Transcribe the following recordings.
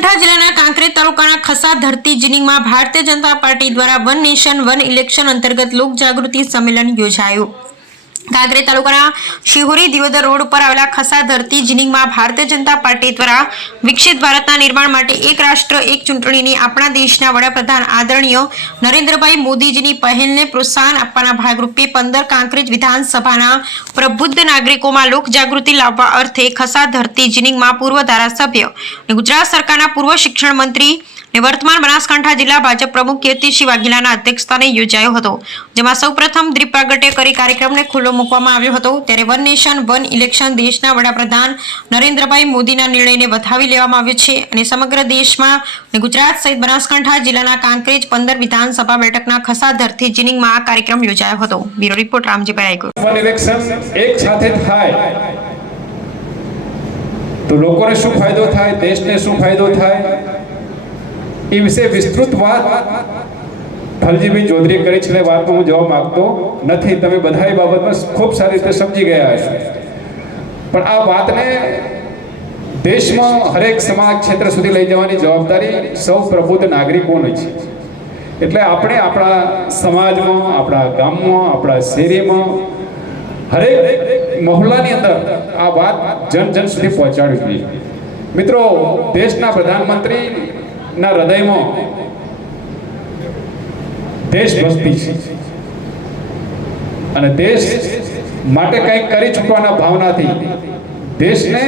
બનાસકાંઠા જિલ્લાના કાંકરેજ તાલુકાના ખસા ધરતી જીનિંગમાં ભારતીય જનતા પાર્ટી દ્વારા વન નેશન વન ઇલેક્શન અંતર્ગત લોક જાગૃતિ સંમેલન યોજાયું। કાંકરેજ તાલુકાના શિહોરી દિયોદર રોડ ઉપર આવેલા ખસા ધરતી જીનિંગમાં ભારતીય જનતા પાર્ટી દ્વારા વિકસિત ભારતના નિર્માણ માટે એક રાષ્ટ્ર એક ચૂંટણીની આપણા દેશના વડાપ્રધાન આદરણીય નરેન્દ્રભાઈ મોદીજીની પહેલને પ્રોત્સાહન આપવાના ભાગરૂપે 15 કાંકરેજ વિધાનસભાના પ્રબુદ્ધ નાગરિકોમાં લોક જાગૃતિ લાવવા અર્થે ખસા ધરતી જીનિંગમાં પૂર્વ ધારાસભ્ય અને ગુજરાત સરકારના પૂર્વ શિક્ષણ મંત્રી ને વર્તમાન બનાસકાંઠા જિલ્લા ભાજપ પ્રમુખ કીર્તિસિંહ વાઘેલાના અધ્યક્ષસ્થાને યોજાયો હતો, જેમાં સૌપ્રથમ દીપ પ્રાગટ્ય કરી કાર્યક્રમને ખુલ્લો મૂકવામાં આવ્યો હતો। ત્યારે વન નેશન વન ઇલેક્શન દેશના વડાપ્રધાન નરેન્દ્રભાઈ મોદીના નિર્ણયને વધાવી લેવામાં આવ્યો છે અને સમગ્ર દેશમાં અને ગુજરાત સહિત બનાસકાંઠા જિલ્લાના કાંકરેજ 15 વિધાનસભા બેઠકના ખસા ધરતી જીનિંગમાં આ કાર્યક્રમ યોજાયો હતો। બ્યુરો રિપોર્ટ રામજીભાઈ આઈગોર। વન ઇલેક્શન એક સાથે થાય તો લોકોને શું ફાયદો થાય, દેશને શું ફાયદો થાય, એ વિશે વિસ્તૃત વાત ફલજીભાઈ ચૌધરી કરી છે। વાતમાં હું જવાબ માંગતો નથી, તમે બધા એ બાબતમાં ખૂબ સારી રીતે સમજી ગયા હશો, પણ આ વાતને દેશમાં હરેક સમાજ ક્ષેત્ર સુધી લઈ જવાની જવાબદારી સૌ પ્રબુદ્ધ નાગરિકોની છે। એટલે આપણે આપણા સમાજમાં, આપણા ગામમાં, આપણા શેરીમાં, હરેક મહોલ્લાની અંદર આ વાત જન જન સુધી પહોંચાડવી જોઈએ। મિત્રો, દેશના પ્રધાનમંત્રી ના હૃદયમાં દેશભક્તિ છે અને દેશ માટે કંઈક કરી છૂટવાના ભાવનાથી દેશને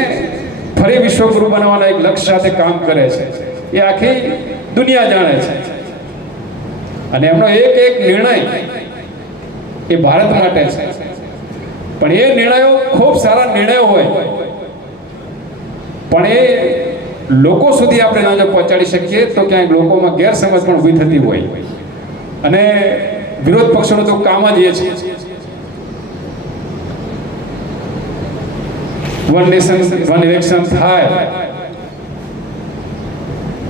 ફરી વિશ્વગુરુ બનાવવાના એક લક્ષ્ય સાથે કામ કરે છે, એ આખી દુનિયા જાણે છે। અને એમનો એક એક નિર્ણય એ ભારત માટે છે, પણ એ નિર્ણયો ખૂબ સારા નિર્ણયો હોય, પણ એ લોકો સુધી આપણે ના પહોંચાડી શકીએ તો ક્યાંક લોકોમાં ગેરસમજ પણ ઊભી થતી હોય અને વિરોધ પક્ષોનું તો કામ જ એ છે વન નેશન વન ઇલેક્શન થાય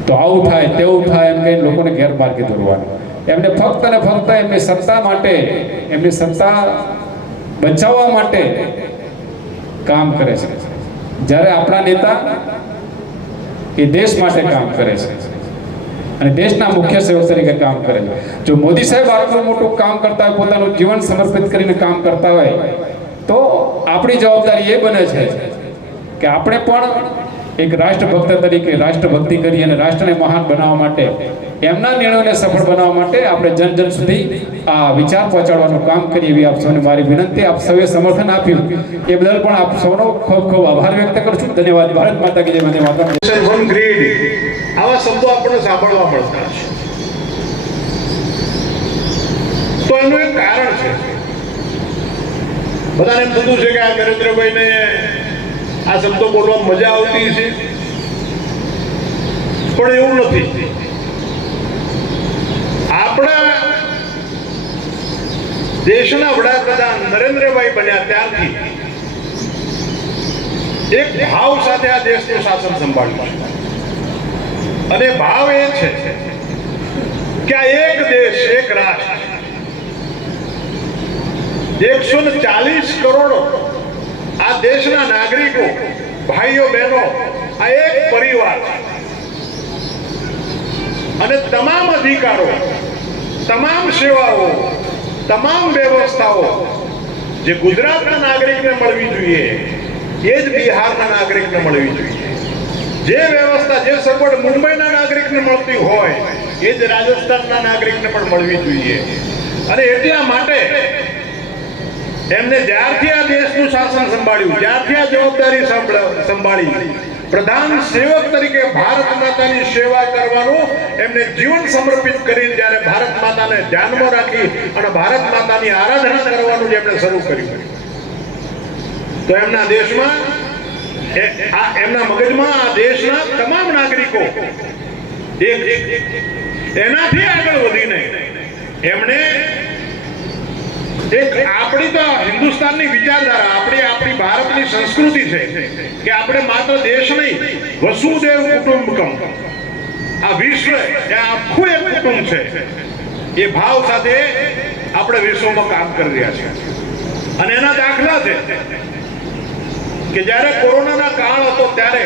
તો આવું થાય તેવું થાય એમ કહીને લોકોને ગેરમાર્ગે દોરવાનું। એમને ફક્ત અને ફક્ત એમની સત્તા માટે, એમની સત્તા બચાવવા માટે કામ કરે છે, જ્યારે આપણા નેતા એ દેશ માટે કામ કરે છે અને દેશના મુખ્ય સેવક તરીકે કામ કરે છે। જો મોદી સાહેબ આટલું મોટું કામ કરતા હોય, પોતાનું જીવન સમર્પિત કરીને કામ કરતા હોય, તો આપણી જવાબદારી એ બને છે કે આપણે પણ એક રાષ્ટ્રભક્ત તરીકે રાષ્ટ્રભક્તિ કરી અને રાષ્ટ્રને મહાન બનાવવા માટે, એમના નિર્ણયોને સફળ બનાવવા માટે આપણે જન જન સુધી આ વિચાર પહોંચાડવાનું કામ કરીએ, એવી આપ સૌને મારી વિનંતી। આપ સૌએ સમર્થન આપ્યું એ બદલ પણ આપ સૌનો ખૂબ ખૂબ આભાર વ્યક્ત કરું છું। ધન્યવાદ। ભારત માતા કી જય। વંદે માતરમ। વન ગ્રીડ આવા શબ્દો આપણને સાંભળવા મળતા છે, તો એનું એક કારણ છે। બધાને એમ થતું છે કે આ નરેન્દ્રભાઈને આ શબ્દો બોલવા મજા આવતી છે, પણ એવું નથી। આપણા દેશના વડાપ્રધાન નરેન્દ્રભાઈ બન્યા ત્યારથી એક ભાવ સાથે આ દેશનું શાસન સંભાળ્યું છે, અને ભાવ એ છે કે આ એક દેશ એક રાષ્ટ્ર 140 કરોડ આ દેશના નાગરિકો, ભાઈઓ બહેનો, આ એક પરિવાર છે અને તમામ અધિકારો, તમામ સેવાઓ, તમામ વ્યવસ્થાઓ જે ગુજરાતના નાગરિકને મળવી જોઈએ એ જ બિહારના નાગરિકને મળવી જોઈએ। જે વ્યવસ્થા, જે સગવડ મુંબઈના નાગરિકને મળતી હોય એ જ રાજસ્થાનના નાગરિકને પણ મળવી જોઈએ। અને એટલા માટે એમને જ્યારથી આ દેશનું શાસન સંભાળ્યું, જ્યારથી આ જવાબદારી સંભાળી, પ્રધાન સેવક તરીકે ભારત માતાની સેવા કરવાનું એમને જીવન સમર્પિત કરીને જ્યારે ભારત માતાને ધ્યાનમાં રાખી અને ભારત માતાની આરાધના કરવાનું જેમણે શરૂ કર્યું, તો એમના દેશમાં, એમના મગજમાં આ દેશના તમામ નાગરિકો એનાથી આગળ વધીને એમણે એક આપણી તો હિન્દુસ્તાનની વિચારધારા, આપણી ભારતની સંસ્કૃતિ છે કે આપણે માત્ર દેશ નહીં, વસુદેવ કુટુંબકમ, આ વિશ્વ એ આખું એક કુટુંબ છે, એ ભાવ સાથે આપણે વિશ્વમાં કામ કરી રહ્યા છીએ। અને એના દાખલા છે કે જ્યારે કોરોનાના કાળ હતો ત્યારે